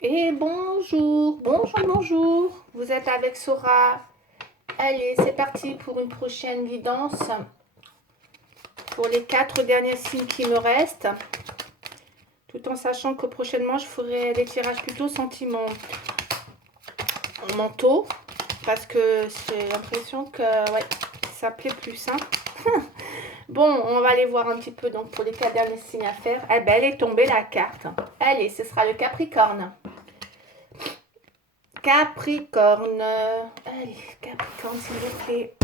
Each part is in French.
Et bonjour, bonjour, bonjour. Vous êtes avec Sora. Allez, c'est parti pour une prochaine guidance pour les 4 derniers signes qui me restent. Tout en sachant que prochainement, je ferai des tirages plutôt sentimentaux. Parce que j'ai l'impression que ouais, ça plaît plus. Hein. Bon, on va aller voir un petit peu donc pour les 4 derniers signes à faire. Eh ben, elle est tombée la carte. Allez, ce sera le Capricorne. Capricorne. Allez, Capricorne, s'il vous plaît.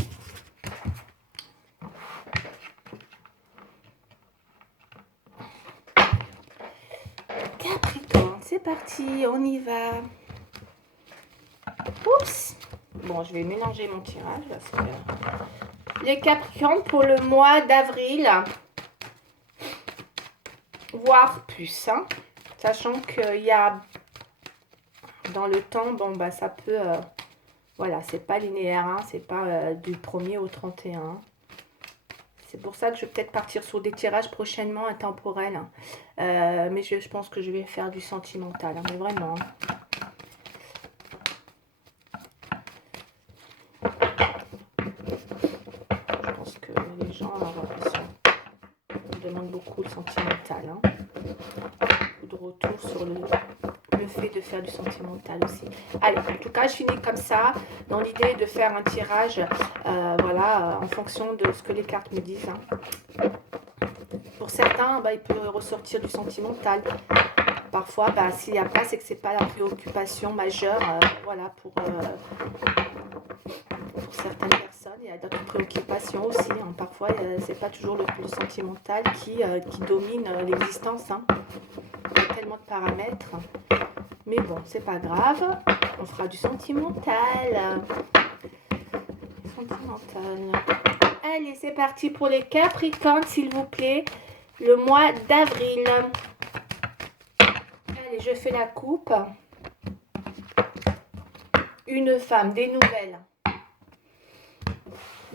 Capricorne, c'est parti, on y va. Oups. Bon, je vais mélanger mon tirage. Parce que... Les Capricornes pour le mois d'avril, voire plus. Hein, sachant qu'il y a dans le temps, bon, bah ça peut... voilà, c'est pas linéaire, hein, c'est pas du 1er au 31. C'est pour ça que je vais peut-être partir sur des tirages prochainement intemporels. Mais je pense que je vais faire du sentimental, hein, mais vraiment. Je pense que les gens demandent beaucoup le sentimental. Hein. Beaucoup de retour sur le fait de faire du sentimental aussi. Allez, en tout cas, je finis comme ça, dans l'idée de faire un tirage, voilà, en fonction de ce que les cartes me disent. Hein. Pour certains, bah, il peut ressortir du sentimental. Parfois, bah, s'il n'y a pas, c'est que c'est pas la préoccupation majeure. Voilà, pour certaines personnes, il y a d'autres préoccupations aussi. Hein. Parfois, c'est pas toujours le sentimental qui domine l'existence. Hein. Il y a tellement de paramètres. Mais bon, c'est pas grave. On fera du sentimental. Sentimental. Allez, c'est parti pour les Capricornes, s'il vous plaît. Le mois d'avril. Allez, je fais la coupe. Une femme, des nouvelles.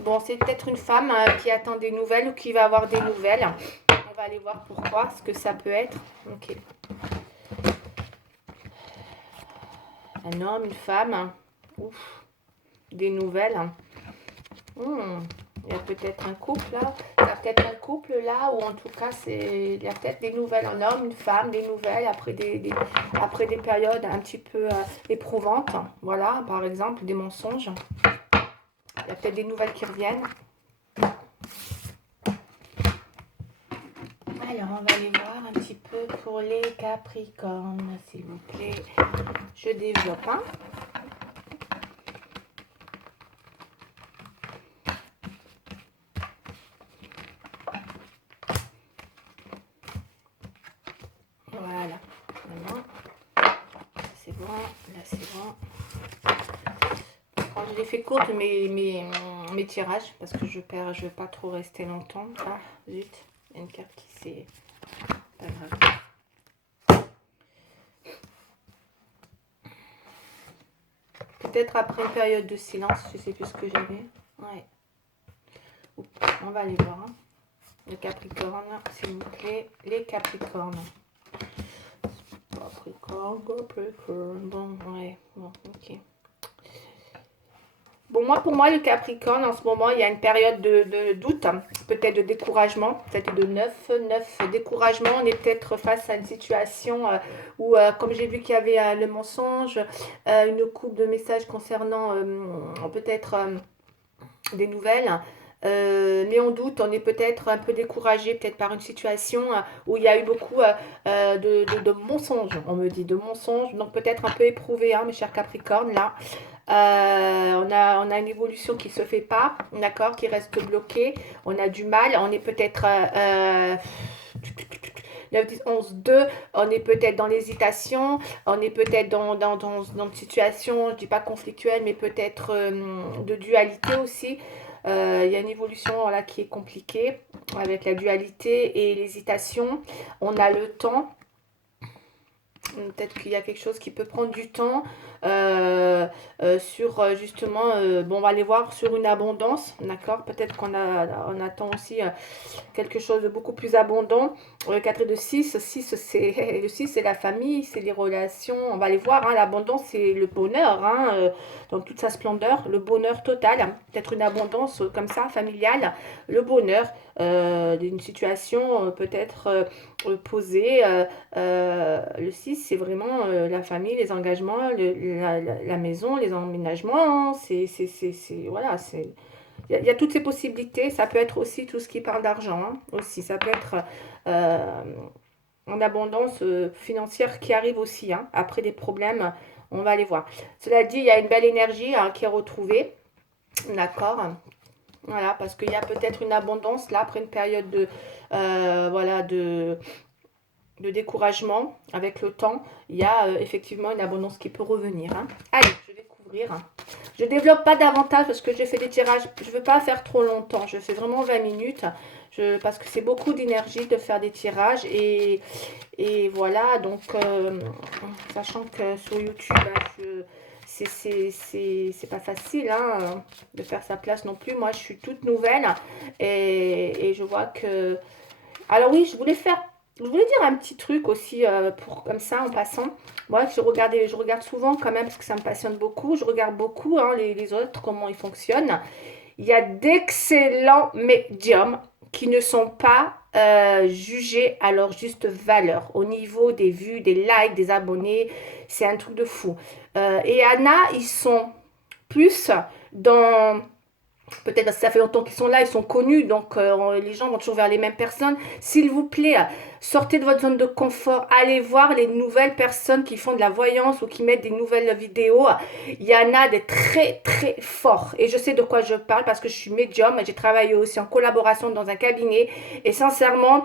Bon, c'est peut-être une femme qui attend des nouvelles ou qui va avoir des nouvelles. On va aller voir pourquoi, ce que ça peut être. Ok. Un homme, une femme. Ouf. Des nouvelles. Il y a peut-être un couple là. Il y a peut-être un couple là, ou en tout cas, il y a peut-être des nouvelles. Un homme, une femme, des nouvelles après après des périodes un petit peu éprouvantes. Voilà, par exemple, des mensonges. Il y a peut-être des nouvelles qui reviennent. Alors, on va aller voir un petit peu pour les Capricornes, s'il vous plaît. Je développe. Hein. Voilà. C'est bon. Là, c'est bon. Alors, je les fais courtes mes tirages parce que je ne vais pas trop rester longtemps. Ah, zut. Il y a une carte qui s'est... Pas grave. Peut-être après une période de silence, je sais plus ce que j'avais. Ouais. On va aller voir. Hein. Le Capricorne, s'il vous plaît. Les Capricornes. Capricorne. Bon, ouais. Bon, ok. Bon, pour moi, le Capricorne, en ce moment, il y a une période de doute, hein, peut-être de découragement, peut-être de neuf découragement. On est peut-être face à une situation où, comme j'ai vu qu'il y avait le mensonge, une coupe de messages concernant peut-être des nouvelles. Mais on doute, on est peut-être un peu découragé, peut-être par une situation où il y a eu beaucoup de mensonges, on me dit, de mensonges, donc peut-être un peu éprouvé, hein, mes chers Capricornes, là. On a une évolution qui ne se fait pas, d'accord, qui reste bloquée. On a du mal, on est peut-être 9, 10, 11, 2, on est peut-être dans l'hésitation, on est peut-être dans une situation, je ne dis pas conflictuelle, mais peut-être de dualité aussi. Il y a une évolution là, qui est compliquée avec la dualité et l'hésitation. On a le temps. Peut-être qu'il y a quelque chose qui peut prendre du temps. sur justement, bon, on va aller voir sur une abondance, d'accord? Peut-être on attend aussi quelque chose de beaucoup plus abondant. 4 et de 6, 6 c'est le 6 c'est la famille, c'est les relations, on va les voir, hein, l'abondance c'est le bonheur, hein, dans toute sa splendeur, le bonheur total, hein. Peut-être une abondance comme ça, familiale, le bonheur d'une situation peut-être posée. Le 6 c'est vraiment la famille, les engagements, la maison, les emménagements, voilà, c'est il y a toutes ces possibilités. Ça peut être aussi tout ce qui parle d'argent, hein, aussi. Ça peut être euh, en abondance financière qui arrive aussi, hein. Après des problèmes, on va aller voir. Cela dit, il y a une belle énergie, hein, qui est retrouvée. D'accord. Voilà, parce qu'il y a peut-être une abondance là après une période voilà, de découragement avec le temps. Il y a effectivement une abondance qui peut revenir, hein. Allez, je vais couvrir. Je ne développe pas davantage parce que j'ai fait des tirages. Je ne veux pas faire trop longtemps. Je fais vraiment 20 minutes. Parce que c'est beaucoup d'énergie de faire des tirages. Et voilà, donc, sachant que sur YouTube, hein, c'est pas facile, hein, de faire sa place non plus. Moi, je suis toute nouvelle et je vois que... Alors oui, je voulais dire un petit truc aussi, pour comme ça en passant. Moi, je regarde souvent quand même parce que ça me passionne beaucoup. Je regarde beaucoup, hein, les autres, comment ils fonctionnent. Il y a d'excellents médiums qui ne sont pas jugés à leur juste valeur. Au niveau des vues, des likes, des abonnés, c'est un truc de fou. Et Anna, ils sont plus dans peut-être parce que ça fait longtemps qu'ils sont là, ils sont connus, donc les gens vont toujours vers les mêmes personnes. S'il vous plaît, sortez de votre zone de confort, allez voir les nouvelles personnes qui font de la voyance ou qui mettent des nouvelles vidéos. Il y en a des très très forts et je sais de quoi je parle parce que je suis médium, j'ai travaillé aussi en collaboration dans un cabinet et sincèrement,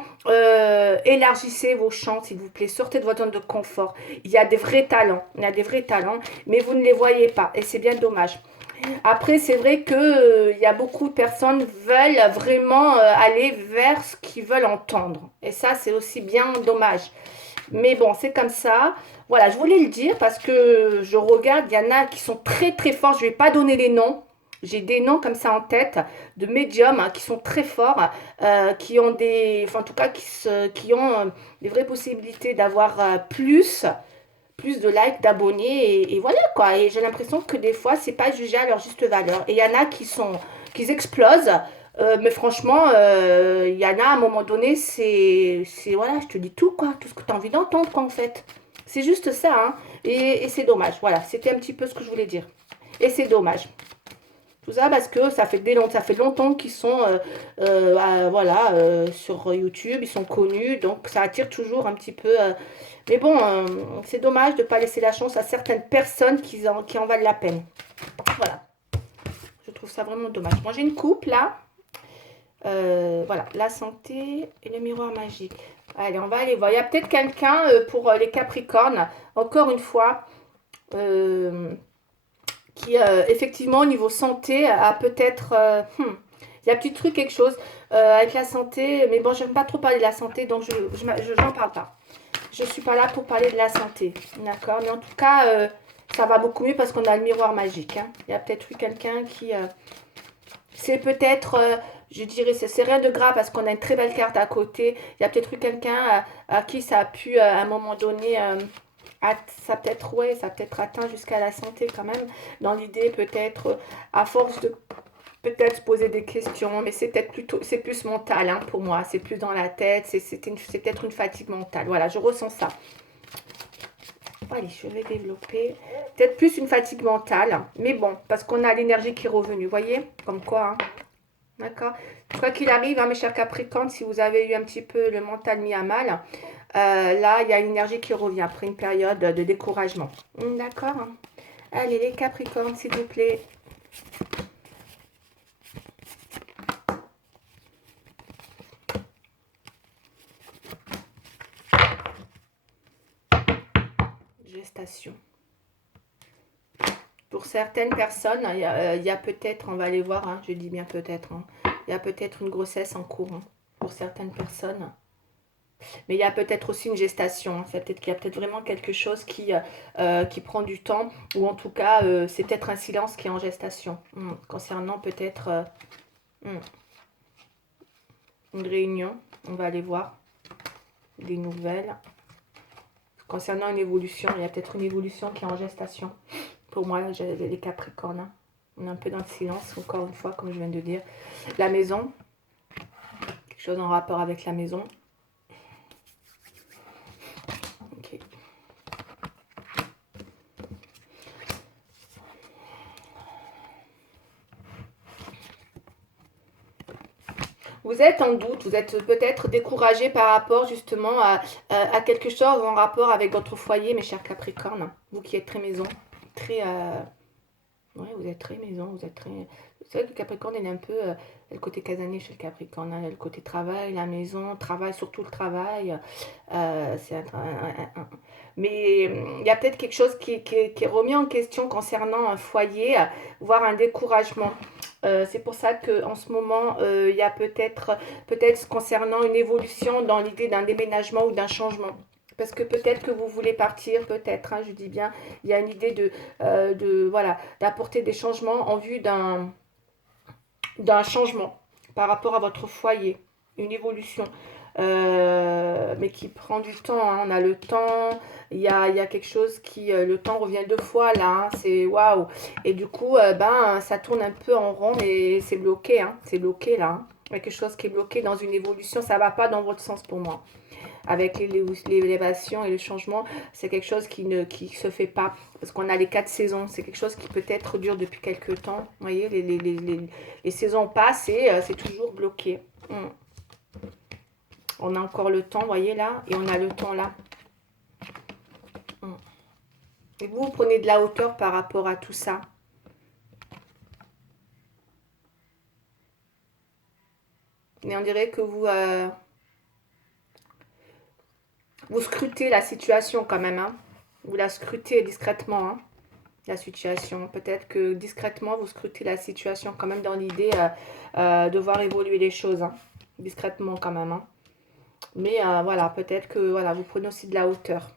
élargissez vos champs s'il vous plaît, sortez de votre zone de confort. Il y a des vrais talents, il y a des vrais talents, mais vous ne les voyez pas et c'est bien dommage. Après, c'est vrai que il y a beaucoup de personnes veulent vraiment aller vers ce qu'ils veulent entendre. Et ça, c'est aussi bien dommage. Mais bon, c'est comme ça. Voilà, je voulais le dire parce que je regarde, il y en a qui sont très très forts. Je ne vais pas donner les noms. J'ai des noms comme ça en tête de médiums, hein, qui sont très forts, qui ont enfin en tout cas qui ont des vraies possibilités d'avoir plus de likes, d'abonnés et voilà quoi. Et j'ai l'impression que des fois, c'est pas jugé à leur juste valeur. Et il y en a qui explosent. Mais franchement, il y en a à un moment donné, voilà, je te dis tout quoi, tout ce que tu as envie d'entendre quoi en fait. C'est juste ça, hein. Et c'est dommage. Voilà, c'était un petit peu ce que je voulais dire. Et c'est dommage. Tout ça parce que ça fait longtemps qu'ils sont voilà, sur YouTube, ils sont connus, donc ça attire toujours un petit peu. Mais bon, c'est dommage de ne pas laisser la chance à certaines personnes qui en valent la peine. Voilà, je trouve ça vraiment dommage. Moi j'ai une coupe là. Voilà, la santé et le miroir magique. Allez, on va aller voir. Il y a peut-être quelqu'un pour les Capricornes, encore une fois. Qui effectivement au niveau santé a peut-être il y a un petit truc quelque chose avec la santé, mais bon j'aime pas trop parler de la santé donc j'en parle pas, je suis pas là pour parler de la santé, d'accord, mais en tout cas ça va beaucoup mieux parce qu'on a le miroir magique, hein. Il y a peut-être eu quelqu'un qui c'est peut-être je dirais c'est rien de grave parce qu'on a une très belle carte à côté, il y a peut-être eu quelqu'un à qui ça a pu à un moment donné ça peut-être ouais, ça peut-être atteint jusqu'à la santé quand même. Dans l'idée peut-être à force de peut-être se poser des questions, mais c'est plus mental hein, pour moi. C'est plus dans la tête. C'est peut-être une fatigue mentale. Voilà, je ressens ça. Allez, je vais développer. Peut-être plus une fatigue mentale, mais bon, parce qu'on a l'énergie qui est revenue. Vous voyez, comme quoi. Hein. D'accord. Quoi qu'il arrive, hein, mes chers Capricornes, si vous avez eu un petit peu le mental mis à mal, là, il y a une énergie qui revient après une période de découragement. D'accord. Allez, les Capricornes, s'il vous plaît. Gestation. Pour certaines personnes, il y a peut-être, on va aller voir, hein, je dis bien peut-être, hein, il y a peut-être une grossesse en cours hein, pour certaines personnes. Mais il y a peut-être aussi une gestation. Hein. C'est peut-être qu'il y a peut-être vraiment quelque chose qui prend du temps. Ou en tout cas, c'est peut-être un silence qui est en gestation. Concernant peut-être une réunion. On va aller voir des nouvelles. Concernant une évolution, il y a peut-être une évolution qui est en gestation. Pour moi, j'ai les Capricornes. Hein. On est un peu dans le silence, encore une fois, comme je viens de dire. La maison. Quelque chose en rapport avec la maison. Ok. Vous êtes en doute, vous êtes peut-être découragé par rapport justement à quelque chose en rapport avec votre foyer, mes chers Capricornes. Vous qui êtes très maison, très... ouais, vous êtes très maison, vous êtes très... Vous savez que le Capricorne, il est un peu... le côté casanier chez le Capricorne, hein, le côté travail, la maison, travail, surtout le travail. C'est mais il y a peut-être quelque chose qui est remis en question concernant un foyer, voire un découragement. C'est pour ça qu'en ce moment, il y a peut-être concernant une évolution dans l'idée d'un déménagement ou d'un changement. Parce que peut-être que vous voulez partir, peut-être, hein, je dis bien, il y a une idée voilà, d'apporter des changements en vue d'un changement par rapport à votre foyer, une évolution. Mais qui prend du temps, hein. On a le temps, il y a quelque chose le temps revient deux fois là, hein. C'est waouh. Et du coup, ça tourne un peu en rond, mais c'est bloqué, hein. C'est bloqué là. Hein. Il y a quelque chose qui est bloqué dans une évolution, ça va pas dans votre sens pour moi. Avec l'élévation et le changement, c'est quelque chose qui se fait pas. Parce qu'on a les 4 saisons, c'est quelque chose qui peut-être dure depuis quelques temps. Vous voyez, les saisons passent et c'est toujours bloqué. On a encore le temps, vous voyez là, et on a le temps là. Et vous prenez de la hauteur par rapport à tout ça. Mais on dirait que vous scrutez la situation quand même. Hein. Vous la scrutez discrètement, hein, la situation. Peut-être que discrètement, vous scrutez la situation quand même dans l'idée de voir évoluer les choses. Hein, discrètement quand même. Hein. Mais voilà, peut-être que voilà, vous prenez aussi de la hauteur.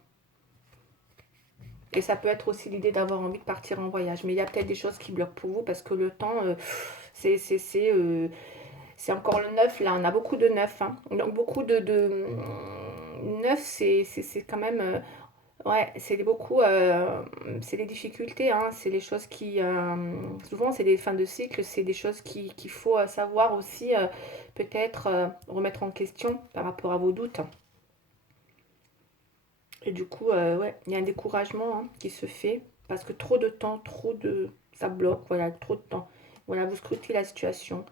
Et ça peut être aussi l'idée d'avoir envie de partir en voyage. Mais il y a peut-être des choses qui bloquent pour vous parce que le temps, c'est encore le 9 là. On a beaucoup de 9. Hein. Donc beaucoup de 9, c'est quand même... ouais, c'est beaucoup... c'est les difficultés. Hein. C'est les choses qui... souvent, c'est des fins de cycle. C'est des choses qu'il faut savoir aussi peut-être remettre en question par rapport à vos doutes. Et du coup, ouais, il y a un découragement hein, qui se fait parce que trop de temps, ça bloque, voilà, trop de temps. Voilà, vous scrutez la situation.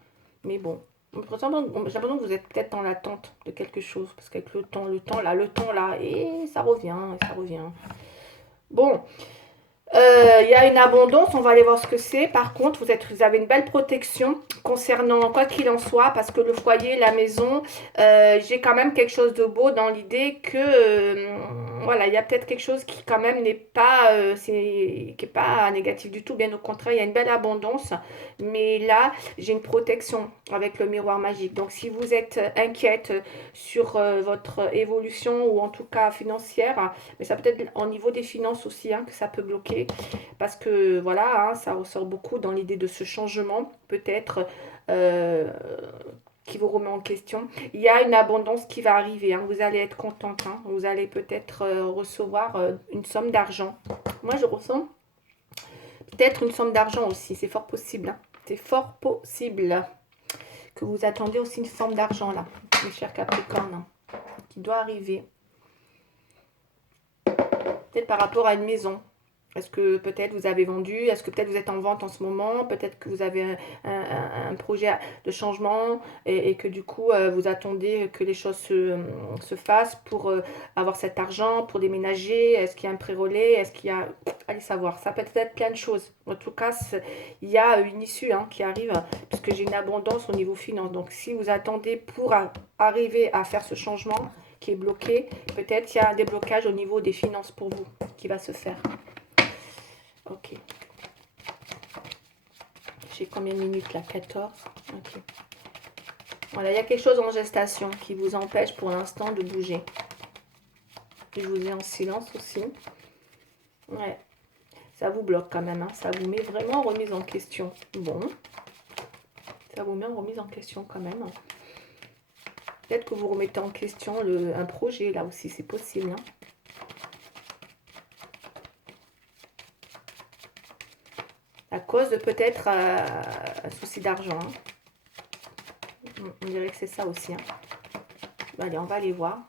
Mais bon, j'ai l'impression que vous êtes peut-être dans l'attente de quelque chose parce qu'avec le temps là, et ça revient, et ça revient. Bon, il y a une abondance, on va aller voir ce que c'est. Par contre, vous avez une belle protection concernant quoi qu'il en soit, parce que le foyer, la maison, j'ai quand même quelque chose de beau dans l'idée que, voilà, il y a peut-être quelque chose qui quand même n'est pas, qui est pas négatif du tout, bien au contraire, il y a une belle abondance, mais là, j'ai une protection avec le miroir magique. Donc, si vous êtes inquiète sur votre évolution ou en tout cas financière, mais ça peut être au niveau des finances aussi hein, que ça peut bloquer. Parce que voilà, hein, ça ressort beaucoup dans l'idée de ce changement, peut-être qui vous remet en question. Il y a une abondance qui va arriver. Hein, vous allez être contente. Hein, vous allez peut-être recevoir une somme d'argent. Moi, je ressens peut-être une somme d'argent aussi. C'est fort possible. Hein, c'est fort possible que vous attendiez aussi une somme d'argent là, mes chers Capricornes, hein, qui doit arriver. Peut-être par rapport à une maison. Est-ce que peut-être vous avez vendu? Est-ce que peut-être vous êtes en vente en ce moment? Peut-être que vous avez un projet de changement et que du coup vous attendez que les choses se fassent pour avoir cet argent, pour déménager. Est-ce qu'il y a un pré-relais? Est-ce qu'il y a... Allez savoir, ça peut être plein de choses. En tout cas, il y a une issue hein, qui arrive puisque j'ai une abondance au niveau finance. Donc si vous attendez pour arriver à faire ce changement qui est bloqué, peut-être il y a un déblocage au niveau des finances pour vous qui va se faire. Ok. J'ai combien de minutes là? 14. Ok. Voilà, il y a quelque chose en gestation qui vous empêche pour l'instant de bouger. Et je vous ai en silence aussi. Ouais, ça vous bloque quand même, hein. Ça vous met vraiment en remise en question. Bon, ça vous met en remise en question quand même. Peut-être que vous remettez en question un projet, là aussi, c'est possible, hein. À cause de peut-être un souci d'argent, hein. On dirait que c'est ça aussi, hein. Allez, on va aller voir.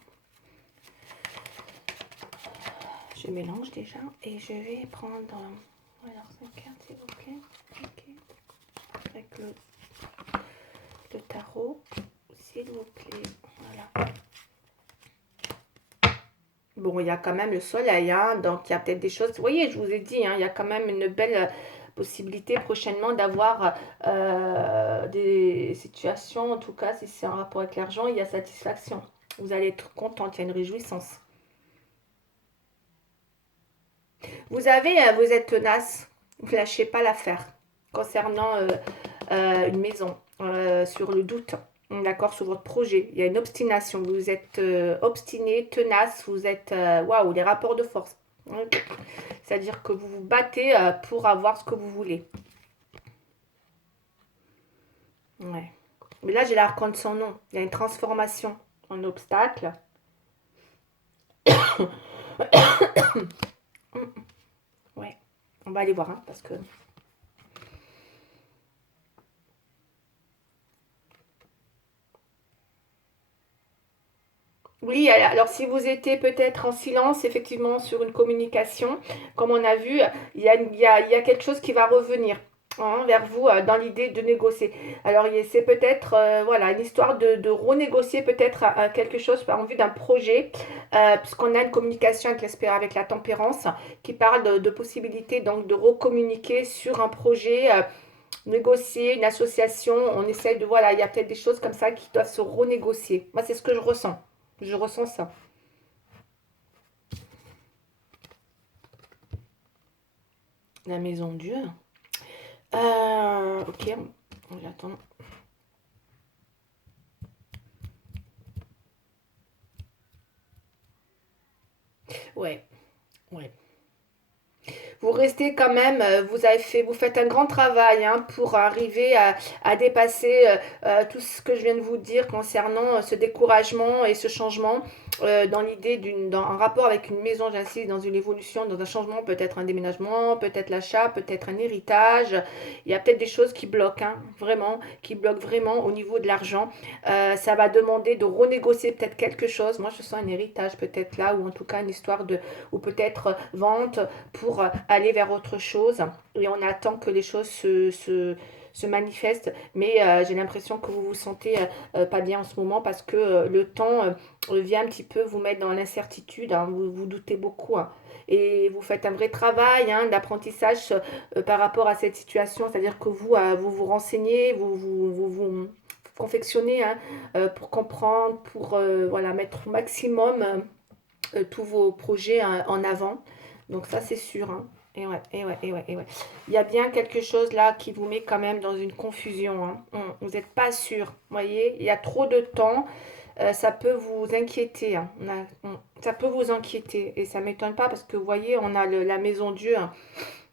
Je mélange déjà et je vais prendre... Alors, 5 cartes, s'il vous plaît. Ok. Avec le tarot, s'il vous plaît. Voilà. Bon, il y a quand même le soleil, hein, donc il y a peut-être des choses... Vous voyez, je vous ai dit, hein, il y a quand même une belle possibilité prochainement d'avoir des situations, en tout cas, si c'est en rapport avec l'argent, il y a satisfaction. Vous allez être contente, il y a une réjouissance. Vous êtes tenace, vous ne lâchez pas l'affaire concernant une maison, sur le doute, d'accord, sur votre projet. Il y a une obstination, vous êtes obstiné, tenace, vous êtes, waouh, les rapports de force. C'est-à-dire que vous vous battez pour avoir ce que vous voulez. Ouais. Mais là, j'ai l'arcane de son nom. Il y a une transformation en obstacle. Ouais. On va aller voir, hein, parce que... Oui, alors si vous étiez peut-être en silence, effectivement, sur une communication, comme on a vu, il y a quelque chose qui va revenir, hein, vers vous, dans l'idée de négocier. Alors, c'est peut-être voilà, une histoire de renégocier peut-être quelque chose en vue d'un projet, puisqu'on a une communication avec la tempérance qui parle de possibilités donc de recommuniquer sur un projet. Négocier une association, on essaie de, voilà, il y a peut-être des choses comme ça qui doivent se renégocier. Moi, c'est ce que je ressens. Je ressens ça. La maison Dieu. Ok, j'attends. Ouais, ouais. Vous restez quand même, vous faites un grand travail, hein, pour arriver à dépasser tout ce que je viens de vous dire concernant ce découragement et ce changement, dans l'idée en rapport avec une maison, j'insiste, dans une évolution, dans un changement, peut-être un déménagement, peut-être l'achat, peut-être un héritage. Il y a peut-être des choses qui bloquent, hein, vraiment, qui bloquent vraiment au niveau de l'argent. Ça va demander de renégocier peut-être quelque chose. Moi, je sens un héritage peut-être là, ou en tout cas une histoire ou peut-être vente pour aller vers autre chose. Et on attend que les choses se manifestent. Mais j'ai l'impression que vous vous sentez pas bien en ce moment parce que le temps vient un petit peu vous mettre dans l'incertitude, hein. Vous doutez beaucoup, hein. Et vous faites un vrai travail, hein, d'apprentissage par rapport à cette situation. C'est-à-dire que vous vous renseignez, vous confectionnez, hein, pour comprendre, pour voilà, mettre au maximum tous vos projets en avant. Donc ça, c'est sûr, hein. Et ouais, et ouais, et ouais, et ouais. Il y a bien quelque chose là qui vous met quand même dans une confusion, hein. Vous n'êtes pas sûr. Vous voyez, il y a trop de temps. Ça peut vous inquiéter, hein. Ça peut vous inquiéter. Et ça ne m'étonne pas parce que vous voyez, on a la maison Dieu, hein,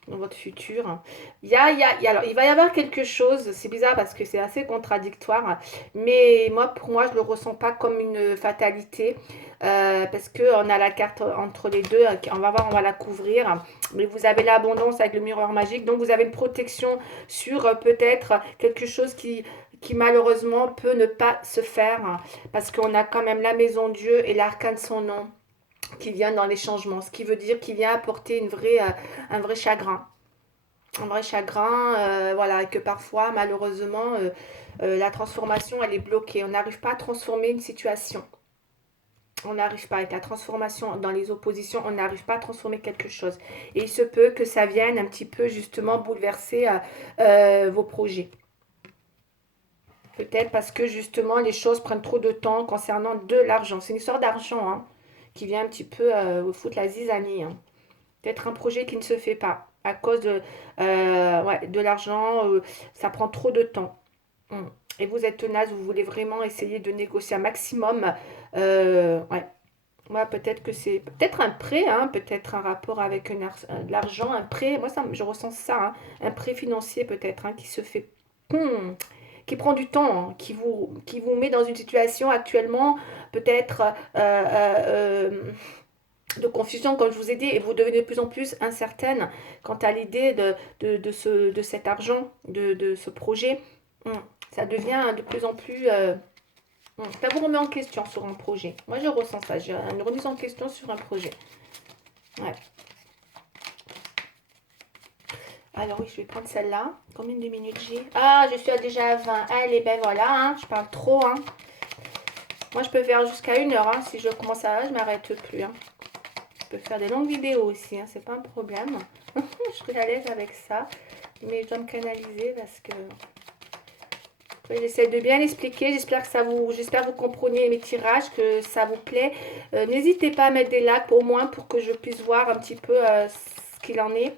dans votre futur. Alors, il va y avoir quelque chose, c'est bizarre parce que c'est assez contradictoire, mais moi, pour moi, je ne le ressens pas comme une fatalité, parce qu'on a la carte entre les deux, on va voir, on va la couvrir, mais vous avez l'abondance avec le miroir magique, donc vous avez une protection sur peut-être quelque chose qui malheureusement peut ne pas se faire, parce qu'on a quand même la maison Dieu et l'arcane de son nom qui vient dans les changements, ce qui veut dire qu'il vient apporter un vrai chagrin. Un vrai chagrin, voilà, et que parfois, malheureusement, la transformation, elle est bloquée. On n'arrive pas à transformer une situation. On n'arrive pas avec la transformation dans les oppositions, on n'arrive pas à transformer quelque chose. Et il se peut que ça vienne un petit peu justement bouleverser vos projets. Peut-être parce que justement les choses prennent trop de temps concernant de l'argent. C'est une histoire d'argent, hein, qui vient un petit peu vous foutre la zizanie, hein. Peut-être un projet qui ne se fait pas à cause ouais, de l'argent, ça prend trop de temps. Mm. et vous êtes tenace, vous voulez vraiment essayer de négocier un maximum. Ouais. Moi, peut-être que c'est peut-être un prêt, hein, peut-être un rapport avec de l'argent, un prêt. Moi, je ressens ça, hein, un prêt financier peut-être, hein, qui se fait, hmm, qui prend du temps, hein, qui vous met dans une situation actuellement peut-être de confusion, comme je vous ai dit, et vous devenez de plus en plus incertaine quant à l'idée de cet argent, de ce projet. Hmm. Ça devient de plus en plus... ça vous remet en question sur un projet. Moi, je ressens ça. J'ai une remise en question sur un projet. Ouais. Alors oui, je vais prendre celle-là. Combien de minutes j'ai? Ah, je suis déjà à 20. Allez, ben voilà, hein, je parle trop. Hein. Moi, je peux faire jusqu'à 1 heure. Hein. Si je commence à... Je m'arrête plus. Hein. Je peux faire des longues vidéos aussi. Hein. C'est pas un problème. Je suis à l'aise avec ça. Mais je dois me canaliser parce que... J'essaie de bien l'expliquer. J'espère que vous compreniez mes tirages, que ça vous plaît. N'hésitez pas à mettre des likes au moins pour que je puisse voir un petit peu ce qu'il en est.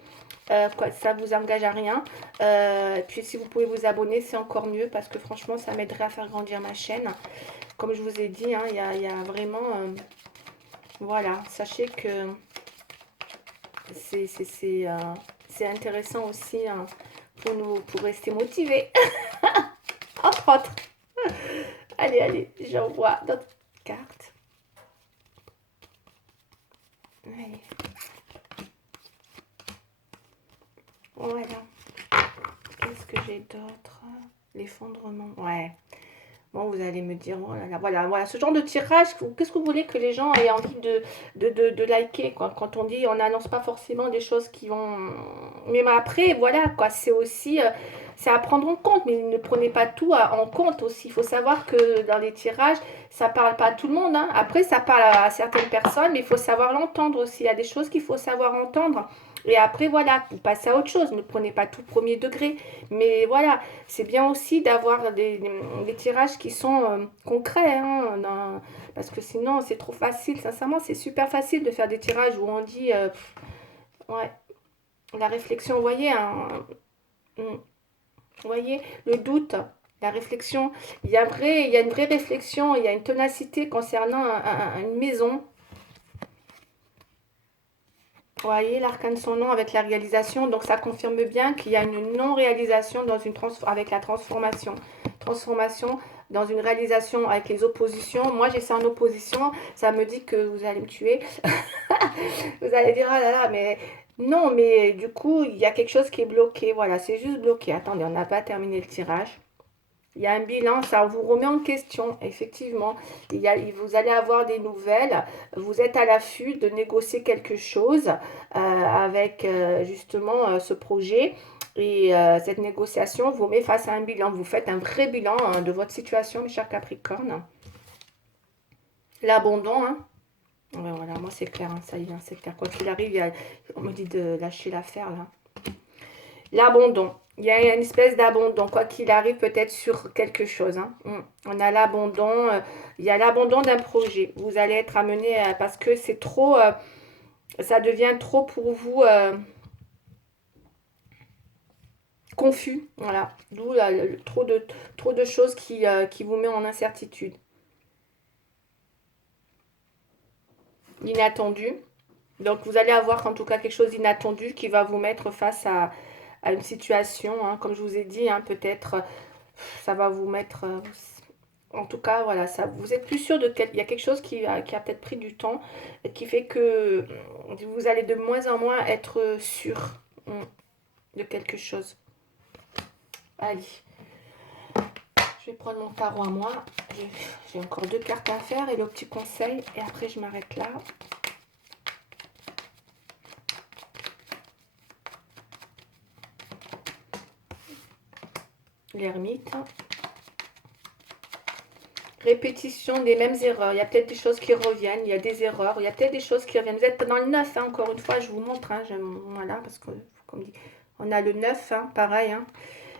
Ça vous engage à rien. Puis si vous pouvez vous abonner, c'est encore mieux parce que franchement, ça m'aiderait à faire grandir ma chaîne. Comme je vous ai dit, hein, il y a vraiment... voilà, sachez que c'est intéressant aussi hein, pour rester motivé. Entre autres. Allez, allez, j'envoie notre carte. Allez. Voilà. Qu'est-ce que j'ai d'autre? L'effondrement. Ouais. Bon, vous allez me dire, oh là là, voilà, ce genre de tirage, qu'est-ce que vous voulez que les gens aient envie de liker, quoi. Quand on dit, on n'annonce pas forcément des choses qui vont... Mais après, voilà, quoi, c'est aussi, c'est à prendre en compte, mais ne prenez pas tout en compte aussi. Il faut savoir que dans les tirages, ça parle pas à tout le monde, hein. Après, ça parle à certaines personnes, mais il faut savoir l'entendre aussi. Il y a des choses qu'il faut savoir entendre. Et après, voilà, vous passez à autre chose. Ne prenez pas tout premier degré. Mais voilà, c'est bien aussi d'avoir des tirages qui sont concrets, hein, parce que sinon c'est trop facile. Sincèrement, c'est super facile de faire des tirages où on dit, ouais, la réflexion, vous voyez, hein, vous voyez, le doute, la réflexion, il y a une vraie réflexion, il y a une ténacité concernant une maison. Vous voyez l'arcane son nom avec la réalisation, donc ça confirme bien qu'il y a une non-réalisation avec la transformation. Transformation dans une réalisation avec les oppositions. Moi j'ai ça en opposition, ça me dit que vous allez me tuer. Vous allez dire, ah là là, mais non, mais du coup il y a quelque chose qui est bloqué, voilà, c'est juste bloqué. Attendez, on n'a pas terminé le tirage. Il y a un bilan, ça vous remet en question, effectivement. Vous allez avoir des nouvelles, vous êtes à l'affût de négocier quelque chose avec justement ce projet. Et cette négociation vous met face à un bilan. Vous faites un vrai bilan hein, de votre situation, mes chers Capricornes. L'abandon, hein. Ouais, voilà, moi c'est clair, hein, ça y est, hein, c'est clair. Quoi qu'il arrive, on me dit de lâcher l'affaire là. L'abandon. Il y a une espèce d'abandon, quoi qu'il arrive peut-être sur quelque chose. Hein. On a l'abandon, il y a l'abandon d'un projet. Vous allez être amené parce que c'est trop, ça devient trop pour vous confus. Voilà, d'où trop de choses qui vous met en incertitude. Inattendu. Donc vous allez avoir en tout cas quelque chose d'inattendu qui va vous mettre face à une situation, hein, comme je vous ai dit, hein, peut-être ça va vous mettre, en tout cas, voilà, ça, vous êtes plus sûr il y a quelque chose qui a peut-être pris du temps, et qui fait que vous allez de moins en moins être sûr de quelque chose. Allez, je vais prendre mon tarot à moi, j'ai encore 2 cartes à faire et le petit conseil, et après je m'arrête là. L'ermite. Répétition des mêmes erreurs. Il y a peut-être des choses qui reviennent, il y a des erreurs, il y a peut-être des choses qui reviennent. Vous êtes dans le 9, hein, encore une fois, je vous montre. Hein, voilà, parce que, comme dit, on a le 9, hein, pareil. Hein.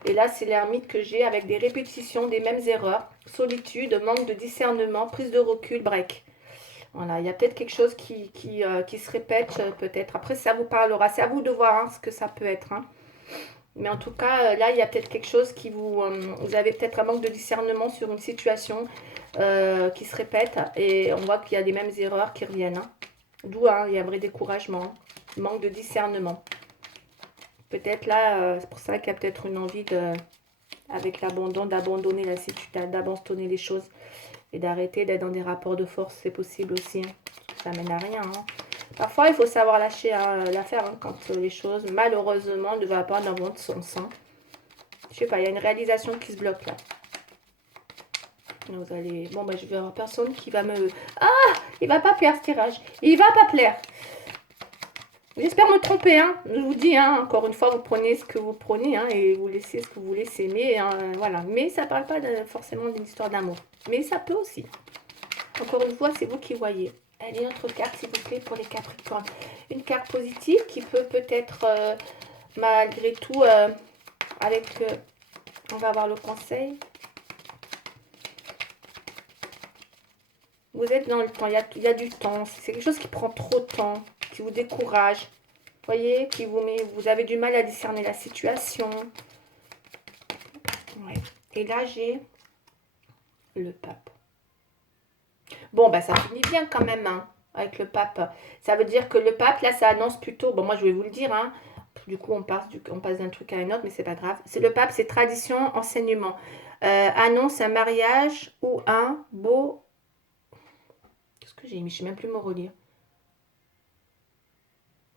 Et là, c'est l'ermite que j'ai avec des répétitions des mêmes erreurs. Solitude, manque de discernement, prise de recul, break. Voilà, il y a peut-être quelque chose qui se répète, peut-être. Après, ça vous parlera. C'est à vous de voir hein, ce que ça peut être. Hein. Mais en tout cas, là, il y a peut-être quelque chose qui vous avez peut-être un manque de discernement sur une situation qui se répète. Et on voit qu'il y a les mêmes erreurs qui reviennent. Hein. D'où il y a un vrai découragement, hein. Manque de discernement. Peut-être là, c'est pour ça qu'il y a peut-être une envie avec l'abandon, d'abandonner la situation, d'abandonner les choses et d'arrêter d'être dans des rapports de force. C'est possible aussi. Hein. Ça mène à rien. Hein. Parfois, il faut savoir lâcher l'affaire quand les choses, malheureusement, ne vont pas dans votre sens. Hein. Je sais pas, il y a une réalisation qui se bloque là. Vous allez... Bon, je vais avoir personne qui va me... Ah, il va pas plaire ce tirage. Il va pas plaire. J'espère me tromper, hein. Je vous dis, hein, encore une fois, vous prenez ce que vous prenez, hein, et vous laissez ce que vous laissez. Mais, voilà. Mais ça parle pas forcément d'une histoire d'amour. Mais ça peut aussi. Encore une fois, c'est vous qui voyez. Allez, autre carte, s'il vous plaît, pour les Capricornes. Une carte positive qui peut peut-être, malgré tout, on va avoir le conseil. Vous êtes dans le temps, il y a du temps. C'est quelque chose qui prend trop de temps, qui vous décourage. Vous voyez, qui vous met, vous avez du mal à discerner la situation. Ouais. Et là, j'ai le pape. Bon, ça finit bien quand même, hein, avec le pape. Ça veut dire que le pape, là, ça annonce plutôt... Bon, moi, je vais vous le dire, hein. Du coup, on passe d'un truc à un autre, mais c'est pas grave. C'est le pape, c'est tradition, enseignement. Annonce un mariage ou un beau... Qu'est-ce que j'ai mis? Je sais même plus me relire.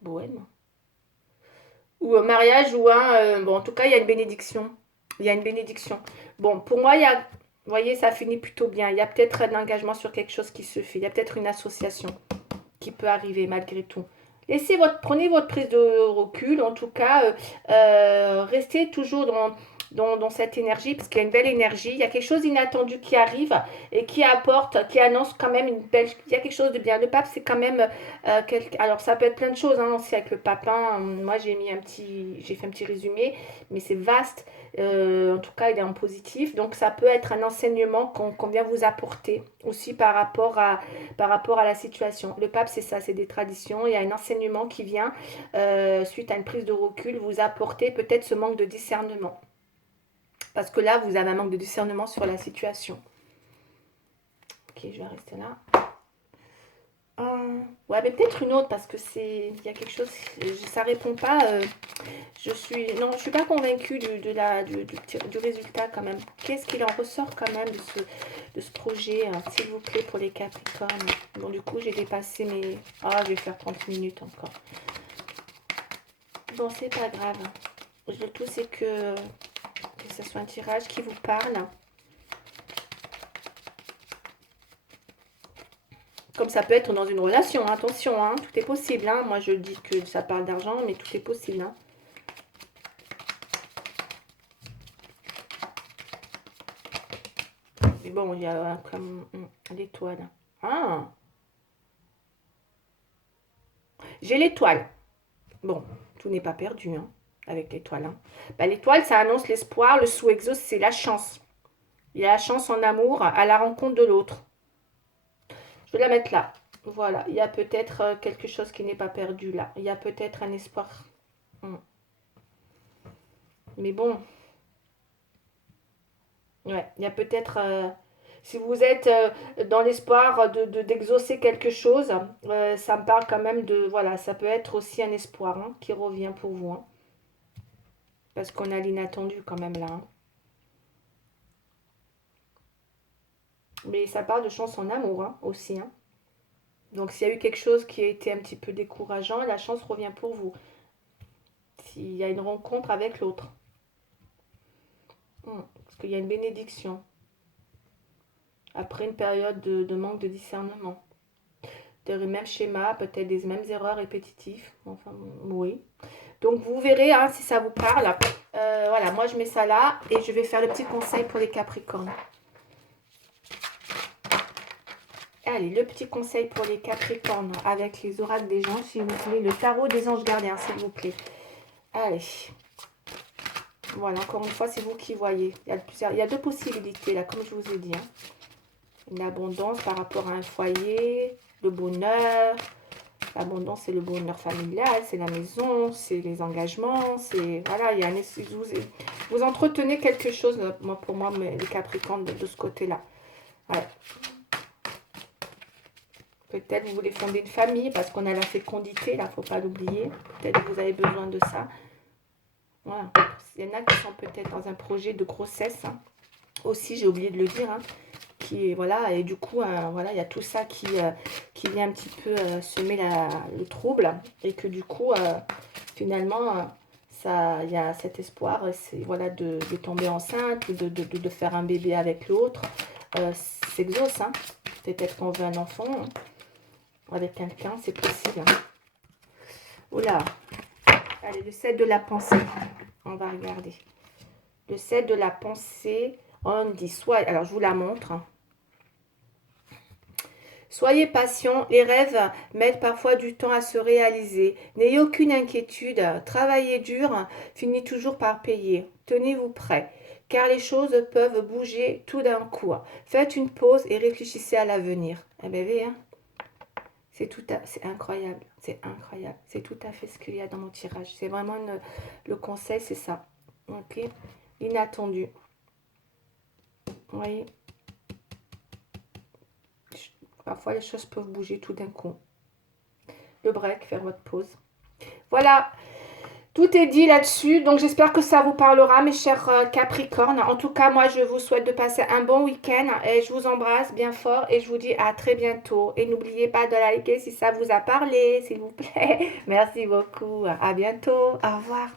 Bohème. Ou un mariage ou un... bon, en tout cas, il y a une bénédiction. Il y a une bénédiction. Bon, pour moi, il y a... Vous voyez, ça finit plutôt bien. Il y a peut-être un engagement sur quelque chose qui se fait. Il y a peut-être une association qui peut arriver malgré tout. Prenez votre prise de recul. En tout cas, restez toujours dans cette énergie, parce qu'il y a une belle énergie. Il y a quelque chose d'inattendu qui arrive et qui apporte, qui annonce quand même une belle... Il y a quelque chose de bien. Le pape, c'est quand même... alors, ça peut être plein de choses, hein, aussi avec le pape. Hein. Moi, j'ai fait un petit résumé, mais c'est vaste. En tout cas, il est en positif. Donc, ça peut être un enseignement qu'on vient vous apporter aussi par rapport à la situation. Le pape, c'est ça, c'est des traditions. Il y a un enseignement qui vient, suite à une prise de recul, vous apporter peut-être ce manque de discernement. Parce que là, vous avez un manque de discernement sur la situation. Ok, je vais rester là. Ouais, mais peut-être une autre, parce que il y a quelque chose, ça répond pas. Je suis pas convaincue du résultat quand même. Qu'est-ce qu'il en ressort quand même de ce projet, hein, s'il vous plaît, pour les Capricornes. Bon, du coup, j'ai dépassé mes... Ah, je vais faire 30 minutes encore. Bon, c'est pas grave. Le tout, c'est que ce soit un tirage qui vous parle. Comme ça peut être dans une relation, hein, attention, hein, tout est possible. Hein. Moi, je dis que ça parle d'argent, mais tout est possible. Hein. Mais bon, il y a comme l'étoile. Ah, j'ai l'étoile. Bon, tout n'est pas perdu, hein, avec l'étoile. Hein. L'étoile, ça annonce l'espoir. Le sous-exo, c'est la chance. Il y a la chance en amour à la rencontre de l'autre. Je vais la mettre là. Voilà, il y a peut-être quelque chose qui n'est pas perdu là. Il y a peut-être un espoir. Mais bon. Ouais, il y a peut-être... si vous êtes dans l'espoir d'exaucer quelque chose, ça me parle quand même de... Voilà, ça peut être aussi un espoir, hein, qui revient pour vous. Hein. Parce qu'on a l'inattendu quand même là. Hein. Mais ça parle de chance en amour, hein, aussi. Hein. Donc s'il y a eu quelque chose qui a été un petit peu décourageant, la chance revient pour vous. S'il y a une rencontre avec l'autre. Parce qu'il y a une bénédiction. Après une période de manque de discernement. Le même schéma, peut-être des mêmes erreurs répétitives. Enfin, oui. Donc vous verrez, hein, si ça vous parle. Voilà, moi je mets ça là. Et je vais faire le petit conseil pour les Capricornes. Allez, le petit conseil pour les Capricornes avec les oracles des gens, s'il vous plaît. Le tarot des anges gardiens, s'il vous plaît. Allez. Voilà, encore une fois, c'est vous qui voyez. Il y a deux possibilités, là, comme je vous ai dit. Hein. Une abondance par rapport à un foyer, le bonheur. L'abondance, c'est le bonheur familial, c'est la maison, c'est les engagements, c'est... Voilà, il y a vous entretenez quelque chose, moi, pour moi, les Capricornes, de ce côté-là. Ouais. Peut-être vous voulez fonder une famille, parce qu'on a la fécondité, là, faut pas l'oublier. Peut-être que vous avez besoin de ça. Voilà. Il y en a qui sont peut-être dans un projet de grossesse, hein. Aussi, j'ai oublié de le dire, hein, qui est, voilà, et du coup, voilà, il y a tout ça qui vient un petit peu semer le trouble, et que du coup, finalement, ça, il y a cet espoir, c'est, voilà, de tomber enceinte, ou de faire un bébé avec l'autre, s'exauce, hein. Peut-être qu'on veut un enfant, hein, avec quelqu'un, c'est possible, hein. Oula, allez, le 7 de la pensée, on va regarder. Le 7 de la pensée, on dit soit, alors je vous la montre, hein. Soyez patient, les rêves mettent parfois du temps à se réaliser. N'ayez aucune inquiétude, travaillez dur, finissez toujours par payer. Tenez-vous prêt, car les choses peuvent bouger tout d'un coup. Faites une pause et réfléchissez à l'avenir. Eh bien, hein, c'est incroyable, c'est tout à fait ce qu'il y a dans mon tirage. C'est vraiment le conseil, c'est ça. Ok, inattendu. Vous voyez, parfois les choses peuvent bouger tout d'un coup. Le break, faire votre pause. Voilà, tout est dit là-dessus. Donc j'espère que ça vous parlera, mes chers Capricornes. En tout cas, moi, je vous souhaite de passer un bon week-end. Et je vous embrasse bien fort. Et je vous dis à très bientôt. Et n'oubliez pas de liker si ça vous a parlé, s'il vous plaît. Merci beaucoup. À bientôt. Au revoir.